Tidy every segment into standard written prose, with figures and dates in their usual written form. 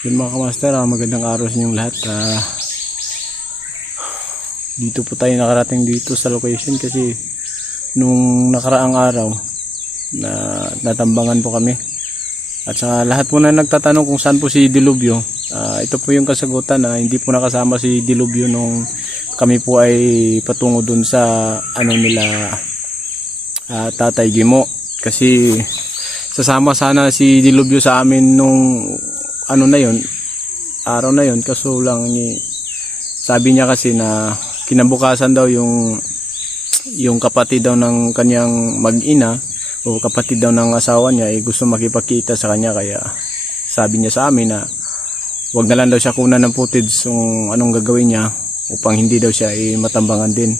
Yun mga kamaster, magandang araw sa inyong lahat. Dito po tayo nakarating dito sa location kasi nung nakaraang araw na natambangan po kami. At sa lahat po na nagtatanong kung saan po si Dilubyo, ito po yung kasagutan na hindi po nakasama si Dilubyo nung kami po ay patungo dun sa ano nila, Tatay Gimo. Kasi sasama sana si Dilubyo sa amin nung ano na yon, araw na yon, kaso lang sabi niya kasi na kinabukasan daw yung kapatid daw ng kanyang mag-ina o kapatid daw ng asawa niya gusto makipagkita sa kanya, kaya sabi niya sa amin na wag na lang daw siya kunan ng footage kung anong gagawin niya upang hindi daw siya matambangan din,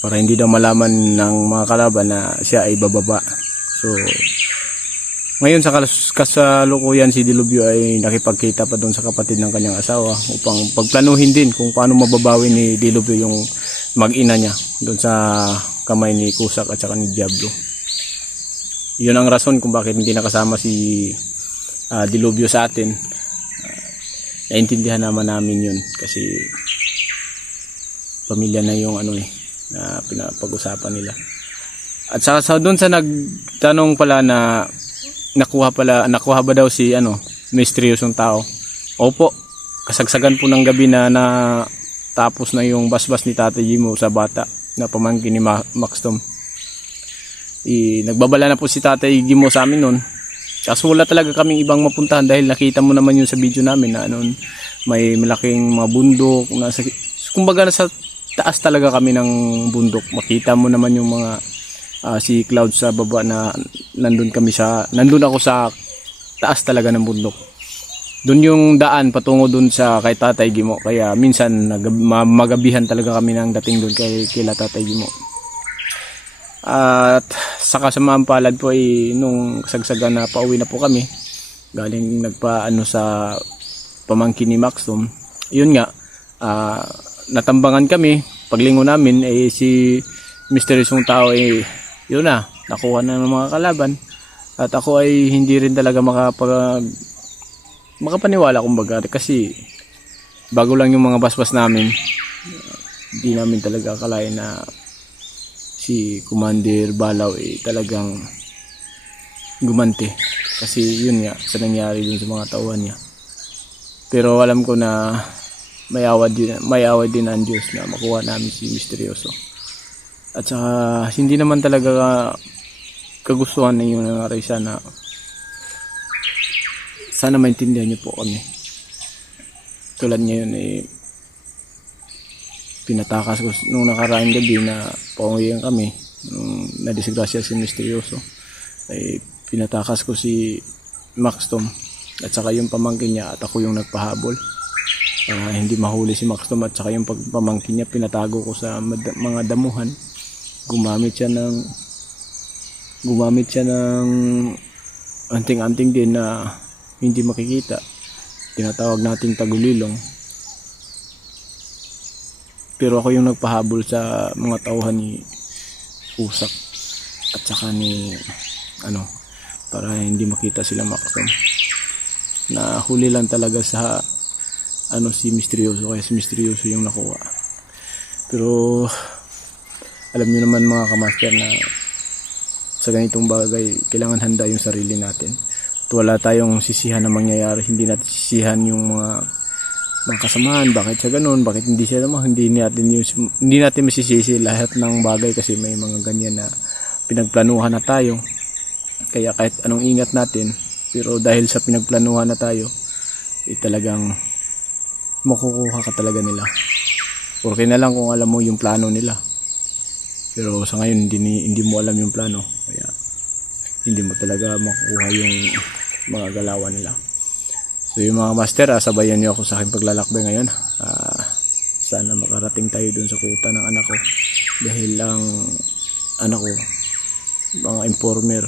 para hindi daw malaman ng mga kalaban na siya ay bababa. So ngayon sa kasalukuyan si Dilubyo ay nakipagkita pa doon sa kapatid ng kanyang asawa upang pagplanuhin din kung paano mababawi ni Dilubyo yung mag-ina niya doon sa kamay ni Kusak at saka ni Diablo. Yun ang rason kung bakit hindi nakasama si Dilubyo sa atin. Naintindihan naman namin yun kasi pamilya na yung na pinapag-usapan nila. At saka doon sa nagtanong pala na nakuha ba daw si misteryosong tao. Opo, kasagsagan po ng gabi na tapos na yung basbas ni Tatay Gimo sa bata na pamangkin ni Max Tom. Nagbabala na po si Tatay Gimo sa amin noon. Kaso wala talaga kaming ibang mapuntahan dahil nakita mo naman yun sa video namin na may malaking mga bundok, kumbaga nasa taas talaga kami ng bundok. Makita mo naman yung mga si Cloud sa baba na nandun ako sa taas talaga ng bundok. Doon yung daan patungo doon sa kay Tatay Gimo, kaya minsan magabihan talaga kami ng dating doon kila Tatay Gimo. At sa kasamaang palad po nung sagsagan na pauwi na po kami galing sa pamangkin ni Max Tom, yun nga, natambangan kami. Paglingon namin si misteryosong tao yun na, nakuha na ng mga kalaban. At ako ay hindi rin talaga makapaniwala kumbaga, kasi bago lang yung mga basbas namin. Hindi namin talaga akalain na si Commander Balaw talagang gumante. Kasi yun nga, sa nangyari dun sa mga tauhan niya. Pero alam ko na may awad din ang Diyos na makuha namin si misteryoso. At saka hindi naman talaga kagustuhan na yung nangyari sana maintindihan niyo po kami. Tulad ngayon pinatakas ko nung nakaraang gabi na pauwihan kami nung nadisgrasya si misteryoso, pinatakas ko si Max Tom at saka yung pamangkin niya at ako yung nagpahabol. Hindi mahuli si Max Tom at saka yung pamangkin niya pinatago ko sa mga damuhan. Gumamit siya ng anting-anting din na hindi makikita, tinatawag nating tagulilong. Pero ako yung nagpahabol sa mga tauhan ni Kusak at saka ni para hindi makita sila Max Tom. Nahuli lang talaga sa si misteryoso, kaya si misteryoso yung nakuha. Pero alam niyo naman mga kamaster na sa ganitong bagay kailangan handa yung sarili natin. At wala tayong sisihan na mangyayari. Hindi natin sisihan yung mga kasamahan, bakit siya ganun, bakit hindi siya naman. Hindi natin masisisi lahat ng bagay kasi may mga ganyan na pinagplanuhan na tayo. Kaya kahit anong ingat natin, pero dahil sa pinagplanuhan na tayo, talagang makukuha ka talaga nila. Porque na lang kung alam mo yung plano nila. Pero sa ngayon hindi mo alam yung plano, kaya hindi mo talaga makukuha yung mga galawan nila. So yung mga master, sabayan niyo ako sa aking paglalakbay ngayon. Sana makarating tayo dun sa kuta ng anak ko, dahil lang anak ko mga informer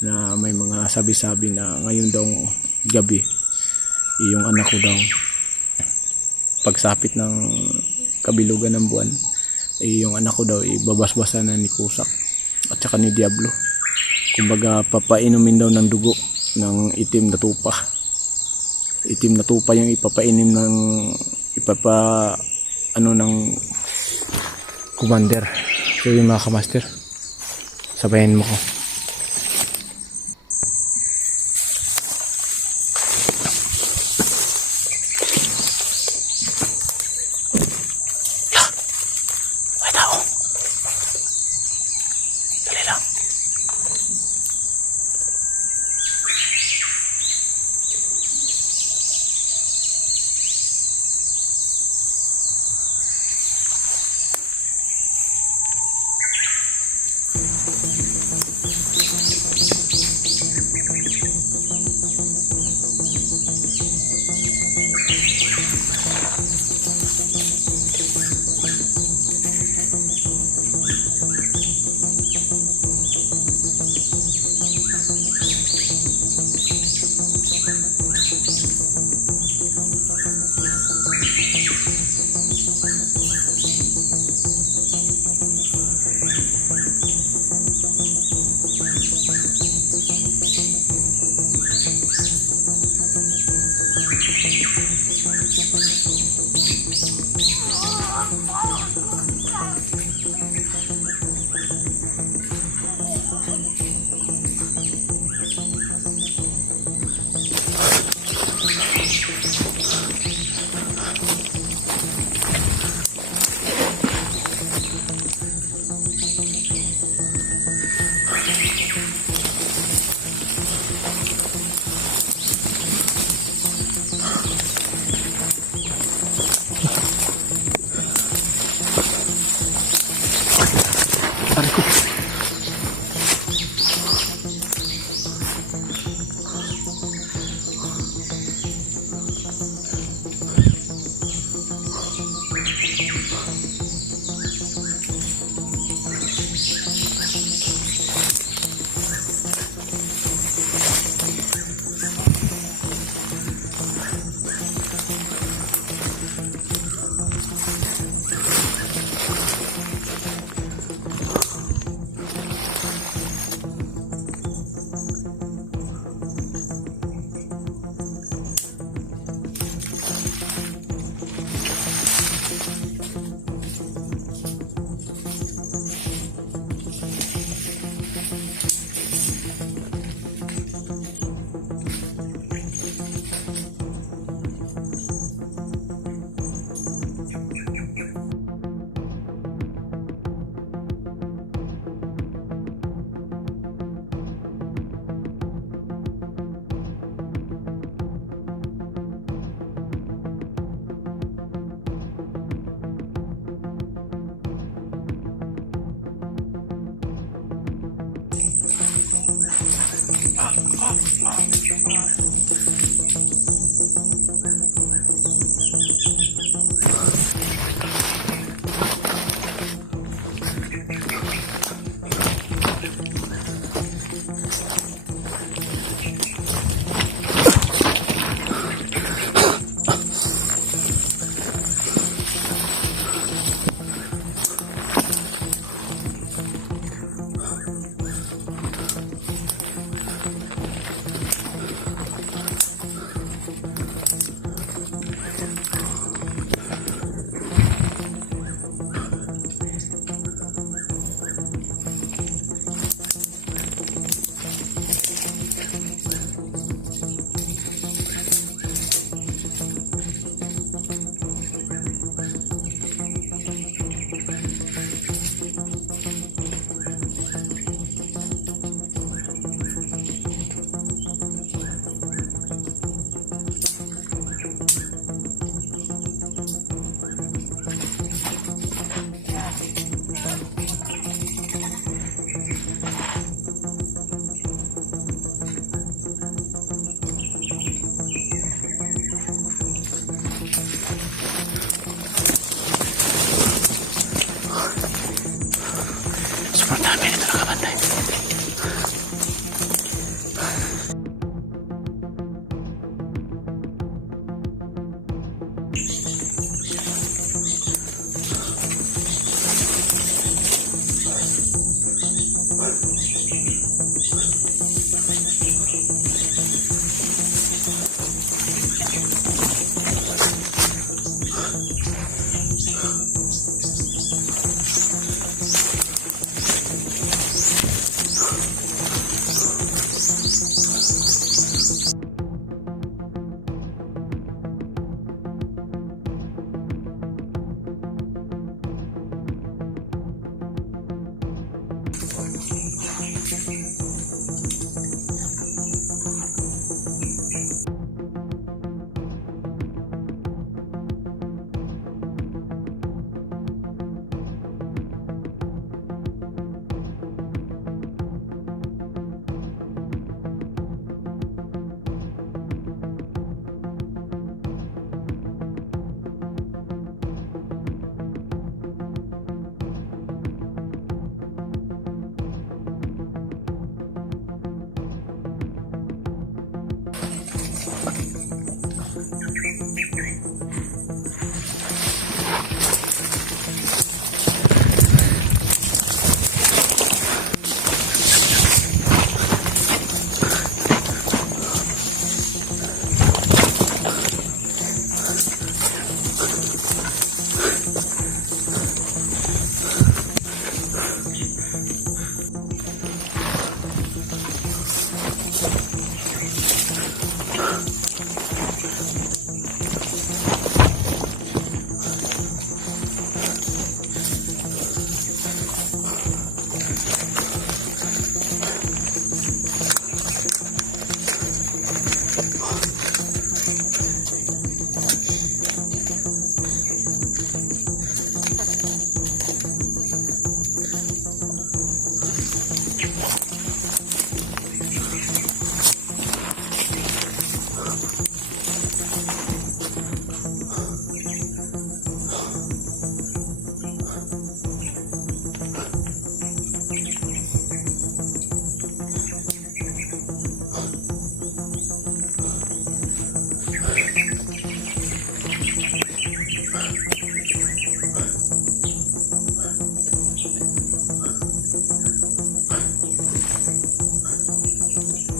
na may mga sabi-sabi na ngayon daw gabi yung anak ko daw pagsapit ng kabilugan ng buwan yung anak ko daw babasbasan na ni Kusak at saka ni Diablo. Kumbaga papainumin daw ng dugo ng itim na tupa. itim na tupa yung ipapainim ng ng commander. So yung mga kamaster, sabayan mo ko. May tao. Dali lang.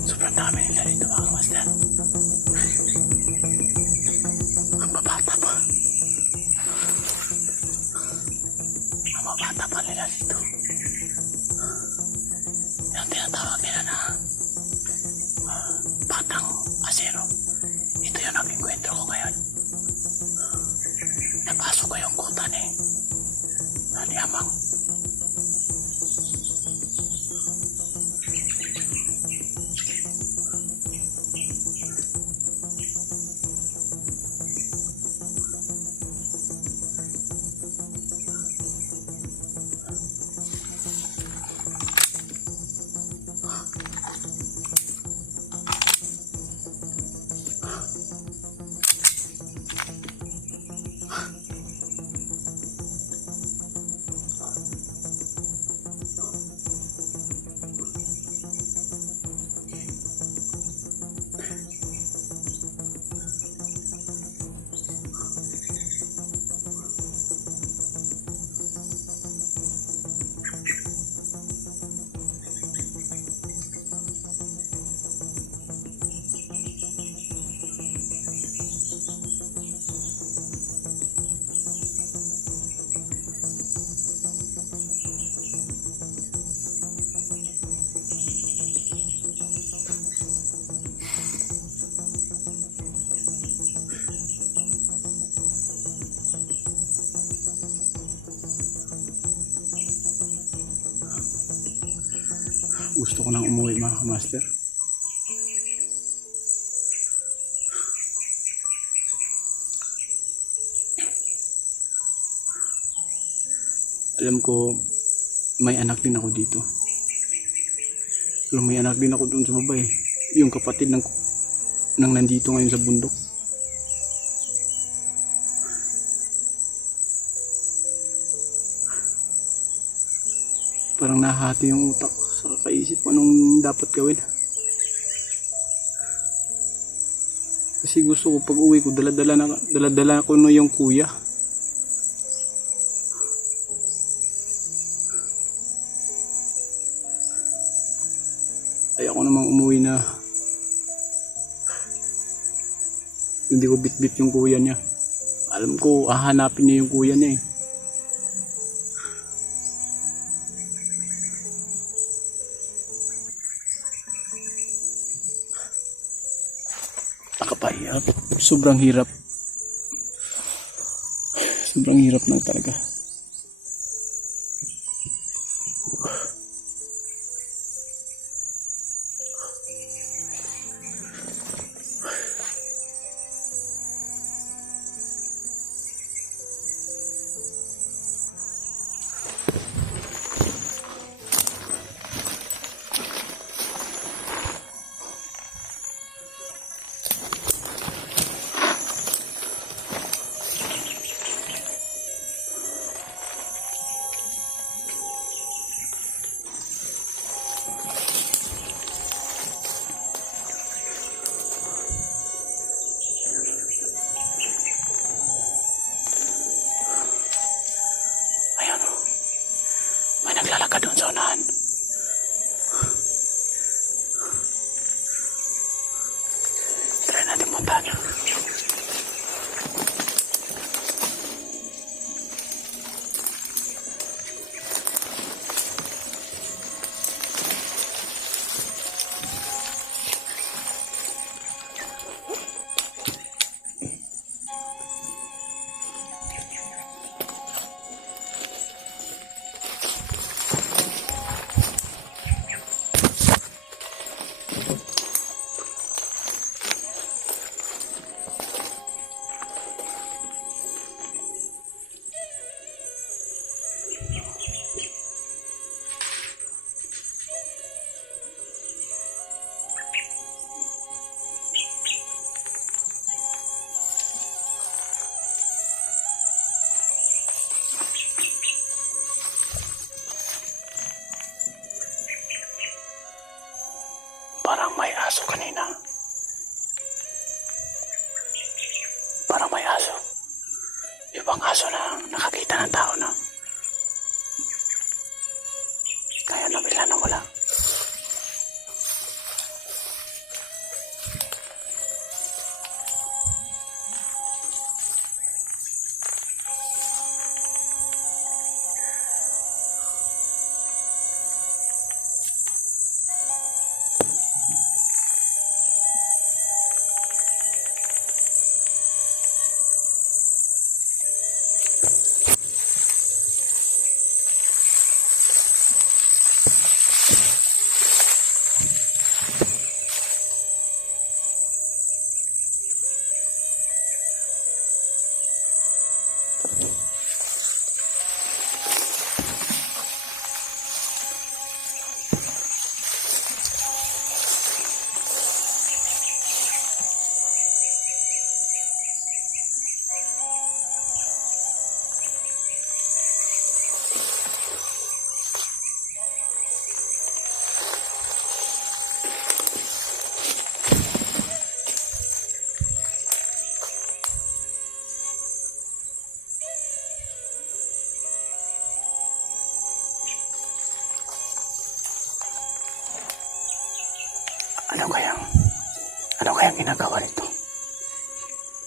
Sobrang dami nila dito mga master. Ang babata pa. Ang babata pa nila dito. Yung tinatawag nila na batang asero. Ito yung nag-enkwentro ko ngayon. Napasok ko yung kuta ni Amang. Gusto ko nang umuwi mga master. Alam ko may anak din ako dito. Alam, may anak din ako dun sa baba eh. Yung kapatid ng nandito ngayon sa bundok. Parang nahati yung utak sa kakaisip anong dapat gawin. Kasi gusto ko pag uwi ko dala-dala ko no yung kuya. Ayoko namang umuwi na hindi ko bit-bit yung kuya niya. Alam ko hahanapin niya yung kuya niya eh. Nakapahirap. Sobrang hirap. Sobrang hirap na talaga. Naglalakad doon sa unahan. Try natin puntahan. aso. Ibang aso na nakakita ng tao na. Kaya nabigla na wala. Ano kayang ginagawa nito?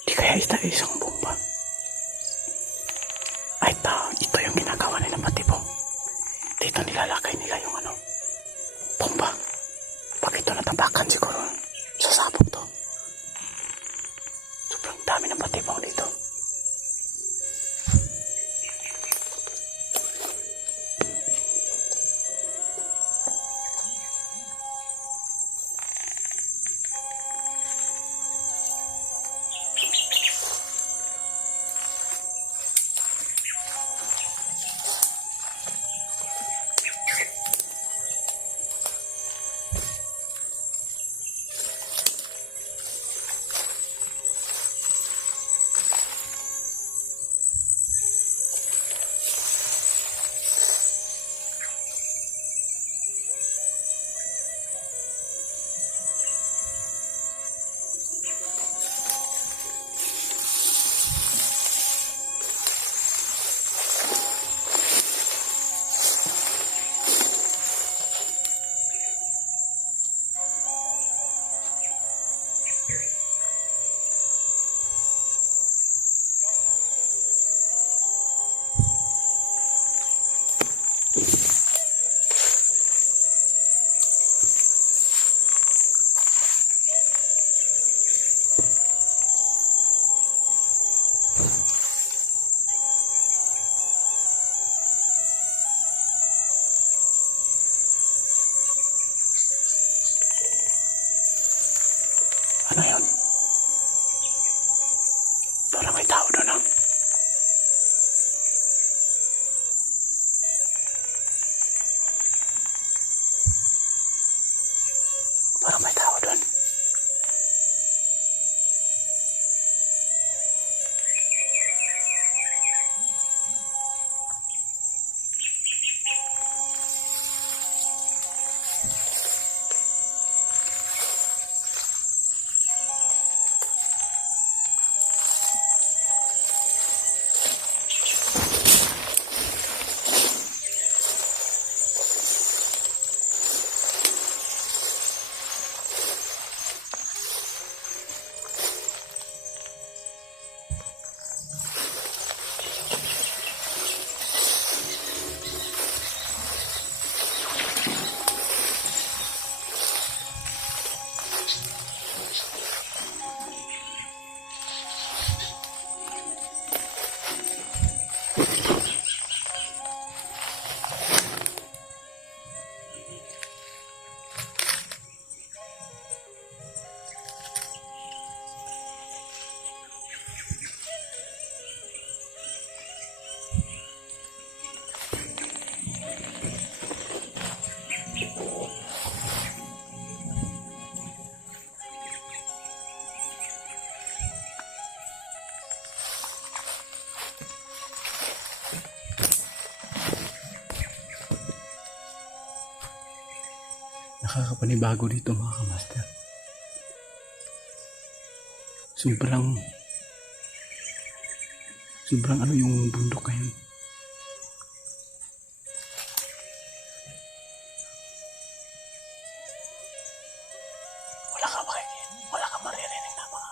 Di kaya isang bomba? Ay, ito yung ginagawa nila patibong. Dito nilalakay nila yung bomba. Pag ito natapakan siguro, sasabog to. Sobrang dami ng patibong dito. Ano yun? Parang may tao doon, ah. Parang may tao doon. Nakakapanibago dito mga kamaster. Sobrang Sobrang ano yung bundok ngayon. Wala ka maririnig na mga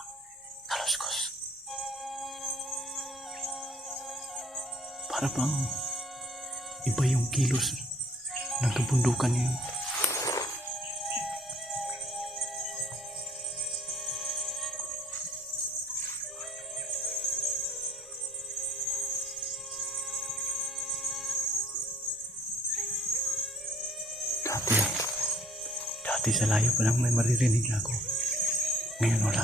kaluskos. Para bang iba yung kilos ng kabundukan yun. Dati sa layo pa lang may maririnig na ako. Ngayon wala.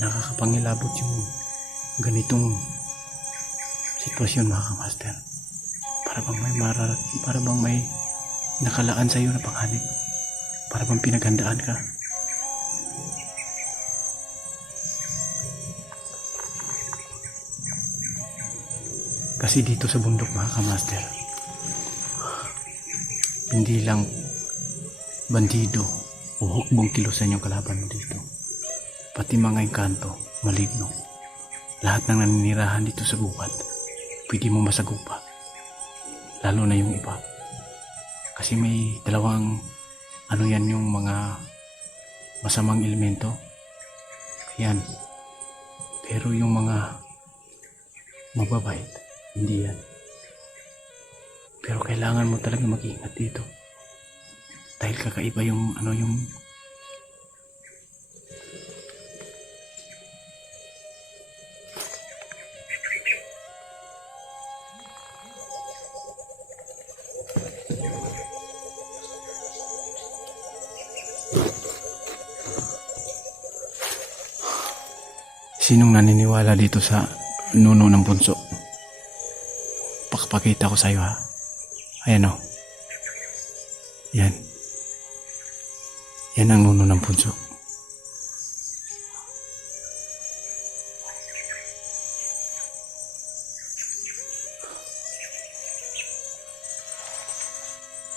Nakakapangilabot yung ganitong sitwasyon, mga kamaster. Para bang may nakalaan sa iyo na panganib. Para bang pinaghandaan ka. Kasi dito sa bundok, mga kamaster, hindi lang bandido o hukbong kilusan yung kalaban mo dito. Pati mga engkanto, maligno. Lahat ng naninirahan dito sa gubat, pwede mo masagupa. Lalo na yung iba. Kasi may dalawang yung mga masamang elemento. Yan. Pero yung mga mababait, hindi yan. Pero kailangan mo talaga mag-ingat dito. Dahil kakaiba yung Sinong naniniwala dito sa nuno ng punso? Pakapakita ko sa'yo, ha. Ayan o. Yan. Yan ang nuno ng punso.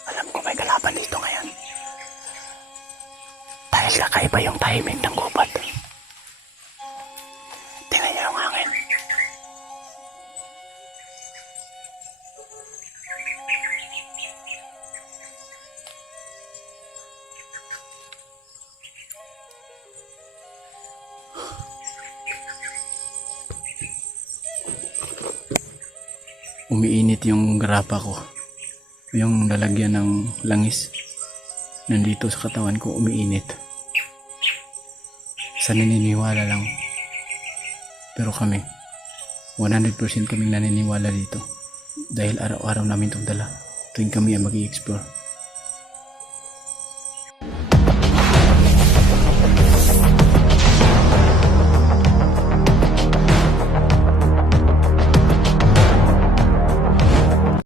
Alam ko may kalaban dito ngayon. Dahil kakaiba yung timing ng gubat. Tingnan niyo yung hangin. Umiinit yung grapa ko. Yung lalagyan ng langis. Nandito sa katawan ko, umiinit. Sa naniniwala lang. Pero kami, 100% kaming naniniwala dito. Dahil araw-araw namin itong dala. Tuwing kami ay mag-i-explore.